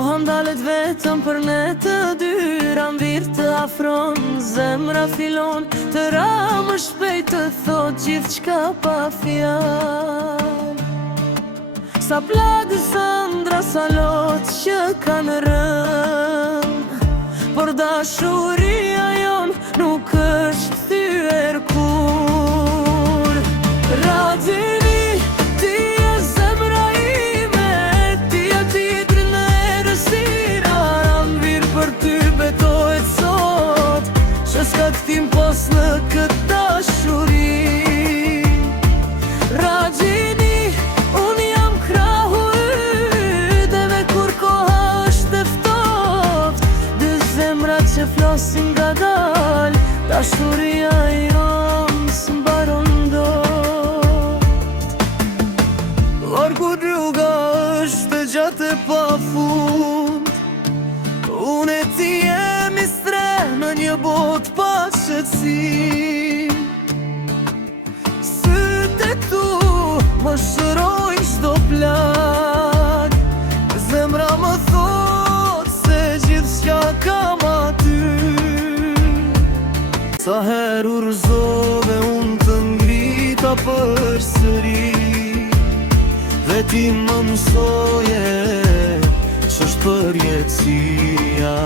Koha ndalet vetëm për ne të dyra, mbirë të afron, zemra filon të ra më shpejt të thot gjithë qka pa fjall. Sa plagë, sa ndra, sa lot që kanë rënë, por dashuria jon nuk është thyer kur. Radhini, ti e zemra ime, ti e titri në erësira, rambir për ty betohet sot, që s'ka këtim pos në këtë dashuri. Radhini, unë jam krahu ydeve kur koha është eftoft, dy zemrat që flosin nga dal, dashuria jon s'mbaron dot. Or kur rruga është gjatë e pa fund, unë e ti jemi stre në një bot pa qëtësi. Sytë e tu më shërojnë çdo plag, zemra më thot se gjithçka kam aty. Sa herë urzove unë të ngrita përsëri, dhe ti më mësoje ç'është përjetësia.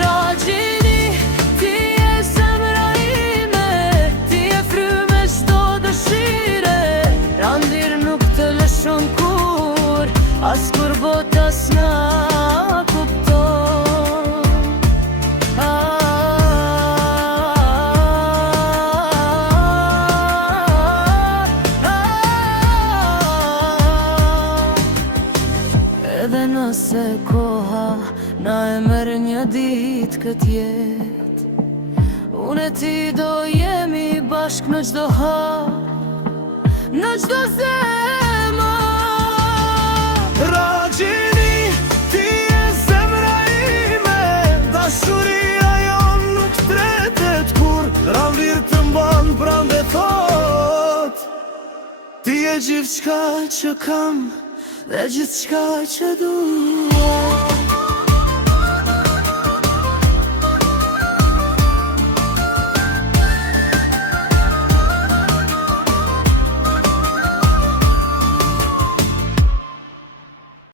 Radhini, ti e zemra ime, ti e fryme çdo dëshire, randir nuk të lëshon kur, as kur bota s'na kupton. Edhe nëse koha na e merr një ditë këtë jetë, unë e ti do jemi bashk në çdo hap, në çdo zemër. Radhini, ti e zemra ime, dashuria jon nuk tretet kur, rambir të mban brande thot, ti e gjithçka që kam dhe gjithçka që dua.